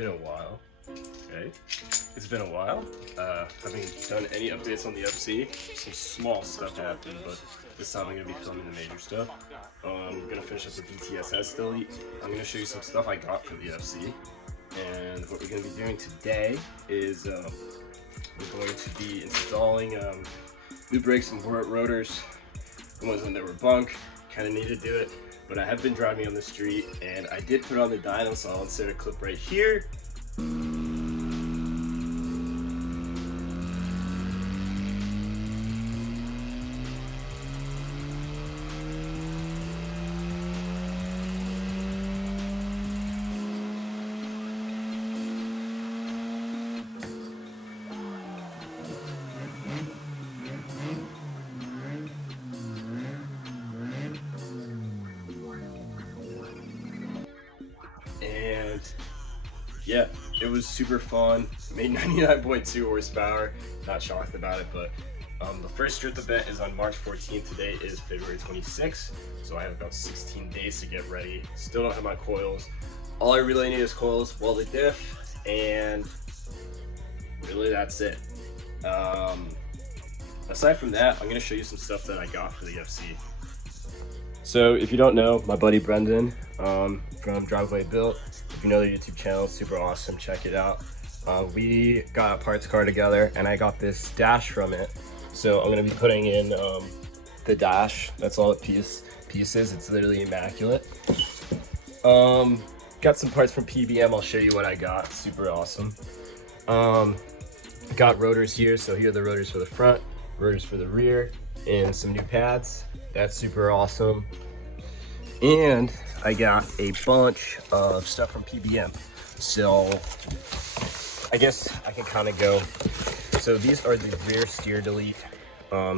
been a while. Okay, it's been a while. Haven't done any updates on the FC. Some small stuff happened, but this time I'm gonna be filming the major stuff. I'm gonna finish up the DTSS delete. I'm gonna show you some stuff I got for the FC. And what we're gonna be doing today is we're going to be installing new brakes and rotors. The ones that were bunk, kind of needed to do it, but I have been driving on the street and I did put on the dyno, so I'll insert a clip right here. And yeah, it was super fun. Made 99.2 horsepower. Not shocked about it, but the first strip event is on March 14th. Today is February 26th, so I have about 16 days to get ready. Still don't have my coils. All I really need is coils, welded diff, and really that's it. Aside from that, I'm gonna show you some stuff that I got for the FC. So if you don't know, my buddy Brendan from Driveway Built, if you know their YouTube channel, super awesome, check it out. We got a parts car together and I got this dash from it. So I'm gonna be putting in the dash. That's all it pieces. It's literally immaculate. Got some parts from PBM. I'll show you what I got. Super awesome. Got rotors here. So here are the rotors for the front, rotors for the rear, and some new pads. That's super awesome. And I got a bunch of stuff from PBM. So I guess I can kind of go. So these are the rear steer delete. I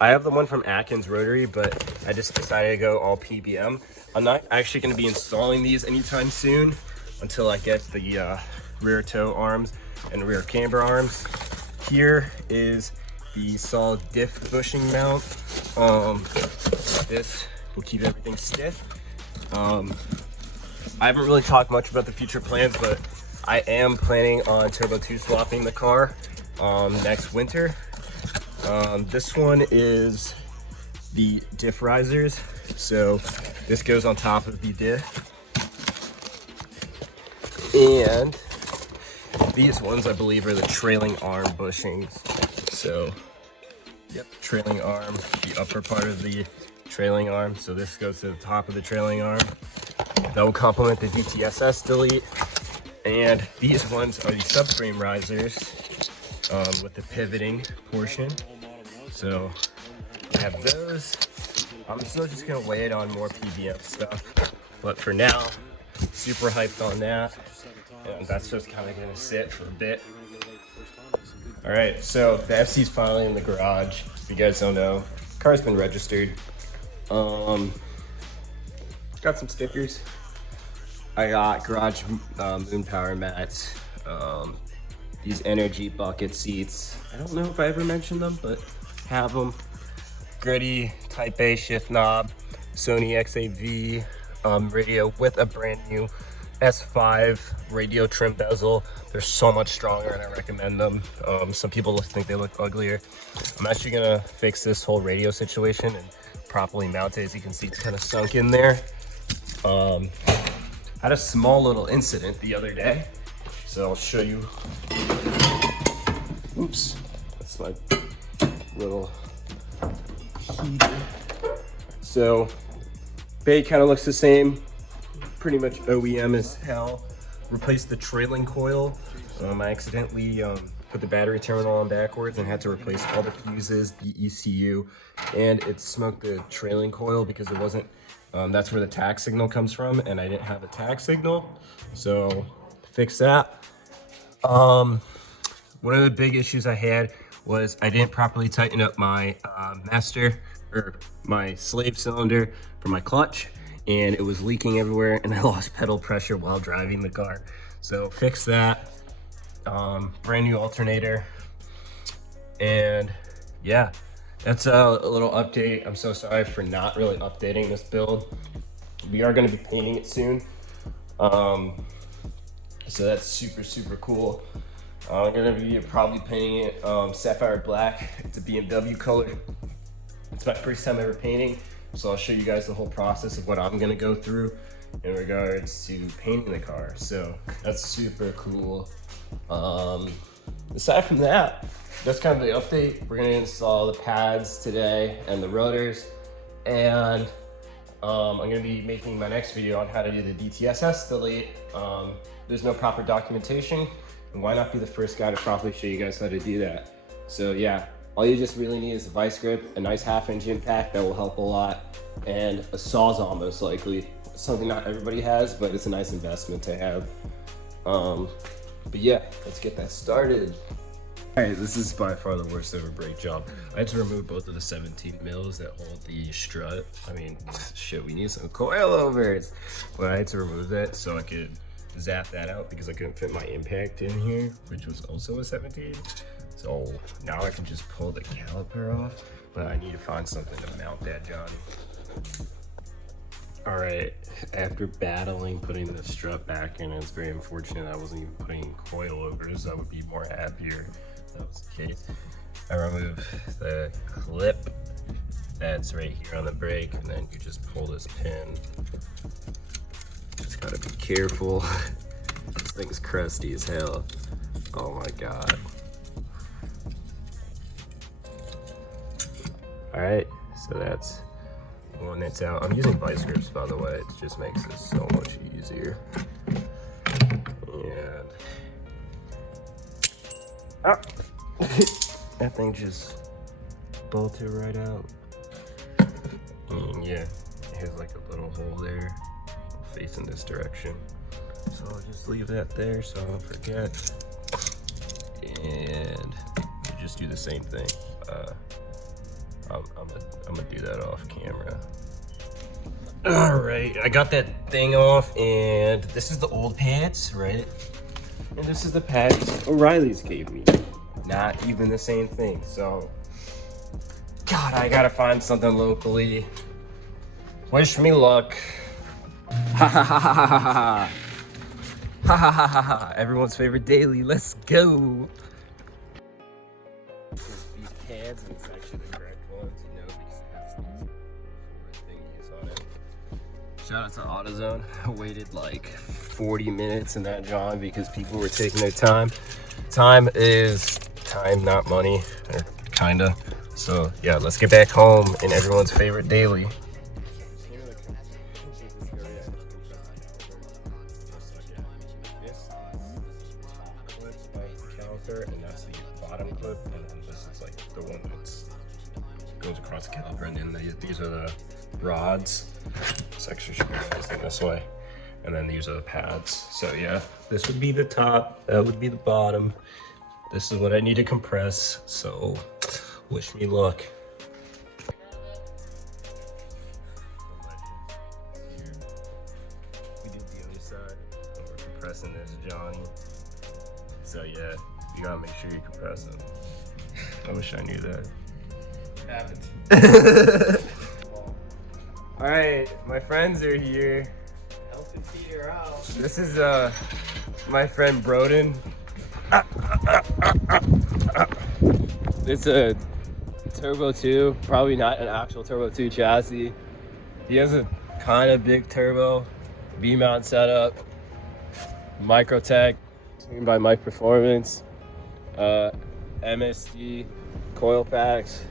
have the one from Atkins Rotary, but I just decided to go all PBM. I'm not actually going to be installing these anytime soon until I get the rear toe arms and rear camber arms. Here is the solid diff bushing mount. This will keep everything stiff. I haven't really talked much about the future plans, but I am planning on Turbo 2 swapping the car next winter. This one is the diff risers. So this goes on top of the diff. And these ones I believe are the trailing arm bushings. So yep, trailing arm, the upper part of the trailing arm. So this goes to the top of the trailing arm. That will complement the DTSS delete. And these ones are the subframe risers with the pivoting portion. So I have those. I'm still just gonna wait on more PBM stuff. But for now, super hyped on that. And that's just kind of gonna sit for a bit. All right, so the FC's finally in the garage. If you guys don't know, car's been registered. Got some stickers. I got garage moon power mats. These energy bucket seats. I don't know if I ever mentioned them, but have them. Gritty Type A shift knob, Sony XAV radio with a brand new S5 radio trim bezel. They're so much stronger and I recommend them. Some people think they look uglier. I'm actually gonna fix this whole radio situation and properly mount it. As you can see, it's kind of sunk in there. Had a small little incident the other day, so I'll show you. Oops, that's my little heater. So bay kind of looks the same, pretty much OEM as hell. Replaced the trailing coil. I accidentally put the battery terminal on backwards and had to replace all the fuses, the ECU, and it smoked the trailing coil because it wasn't, that's where the tach signal comes from, and I didn't have a tach signal, so fix that. One of the big issues I had was I didn't properly tighten up my master, or my slave cylinder for my clutch, and it was leaking everywhere, and I lost pedal pressure while driving the car. So fix that. Brand new alternator, and yeah, that's a little update. I'm so sorry for not really updating this build. We are going to be painting it soon. So that's super cool. I'm gonna be probably painting it sapphire black. It's a BMW color. It's my first time ever painting, so I'll show you guys the whole process of what I'm gonna go through in regards to painting the car. So that's super cool. Aside from that, that's kind of the update. We're gonna install the pads today and the rotors, and I'm gonna be making my next video on how to do the DTSS delete. There's no proper documentation, and why not be the first guy to properly show you guys how to do that? So yeah, all you just really need is a vice grip, a nice 1/2 inch impact that will help a lot, and a Sawzall most likely. Something not everybody has, but it's a nice investment to have. But yeah, let's get that started. All right, this is by far the worst ever brake job. I had to remove both of the 17 mils that hold the strut. I mean, shit, we need some coilovers. But I had to remove that so I could zap that out because I couldn't fit my impact in here, which was also a 17. So now I can just pull the caliper off, but I need to find something to mount that, Johnny. All right, after battling putting the strut back in, it's very unfortunate I wasn't even putting coilovers. I would be more happier if that was the case. I remove the clip that's right here on the brake, and then you just pull this pin. Just gotta be careful. This thing's crusty as hell. Oh my God. All right, so that's one that's out. I'm using vice grips, by the way. It just makes this so much easier. And that thing just bolted right out. And yeah, it has like a little hole there facing this direction. So I'll just leave that there so I don't forget. And you just do the same thing. I'm gonna do that off camera. All right, I got that thing off, and this is the old pads, right? And this is the pads O'Reilly's gave me. Not even the same thing. So, God, I gotta find something locally. Wish me luck. Ha ha ha ha ha ha. Ha ha ha ha ha. Everyone's favorite daily. Let's go. These pads, and it's actually the correct ones, you know, because it has these 4 thingies on it. Shout out to AutoZone. I waited like 40 minutes in that job because people were taking their time. Time is time, not money, or kinda. So yeah, let's get back home in everyone's favorite daily. And that's the bottom clip, and then this is like the one that's goes across the caliper, and then these are the rods. This actually should be facing this way, and then these are the pads. So yeah, this would be the top, that would be the bottom. This is what I need to compress, so wish me luck. We did the other side, and we're compressing this, Johnny. So yeah, you gotta make sure you compress them. I wish I knew that. Haven't. All right, my friends are here. Helping Peter out. This is my friend Broden. It's a Turbo 2, probably not an actual Turbo 2 chassis. He has a kind of big turbo, V-mount setup, Microtech, tuned by Mike Performance, MSD, coil packs,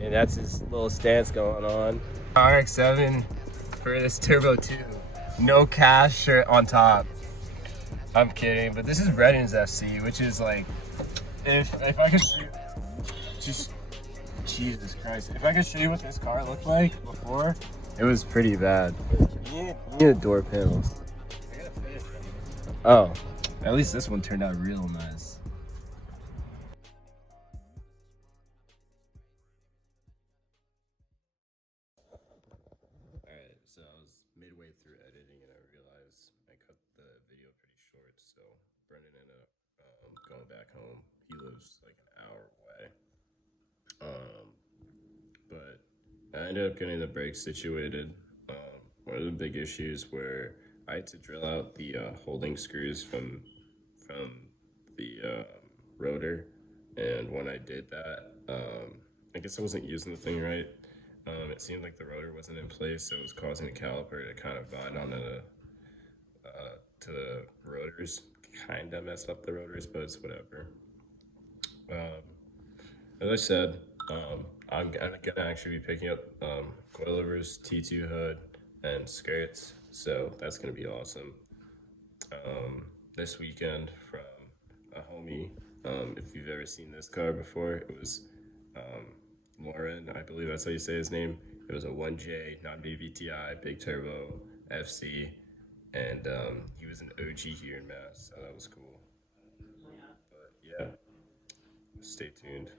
and that's his little stance going on. RX7 for this Turbo 2, no cash shirt on top. I'm kidding, but this is Redding's FC, which is like, if I could shoot, just, Jesus Christ. If I could show you what this car looked like before, it was pretty bad. You need a door panel. Oh, at least this one turned out real nice. Alright, so I was midway through editing and I realized I cut the video pretty short, so Brendan ended up going back home. He lives like an hour away. But I ended up getting the brakes situated. One of the big issues where I had to drill out the holding screws from the rotor, and when I did that, I guess I wasn't using the thing right. It seemed like the rotor wasn't in place, so it was causing the caliper to kind of bind on to the rotors. Kind of messed up the rotors, but it's whatever. As I said, I'm gonna actually be picking up coilovers, T2 hood, and skirts, so that's gonna be awesome. This weekend from a homie. If you've ever seen this car before, it was Lauren, I believe that's how you say his name. It was a 1J non-BVTI big turbo FC, and he was an OG here in Mass, so that was cool. But yeah, stay tuned.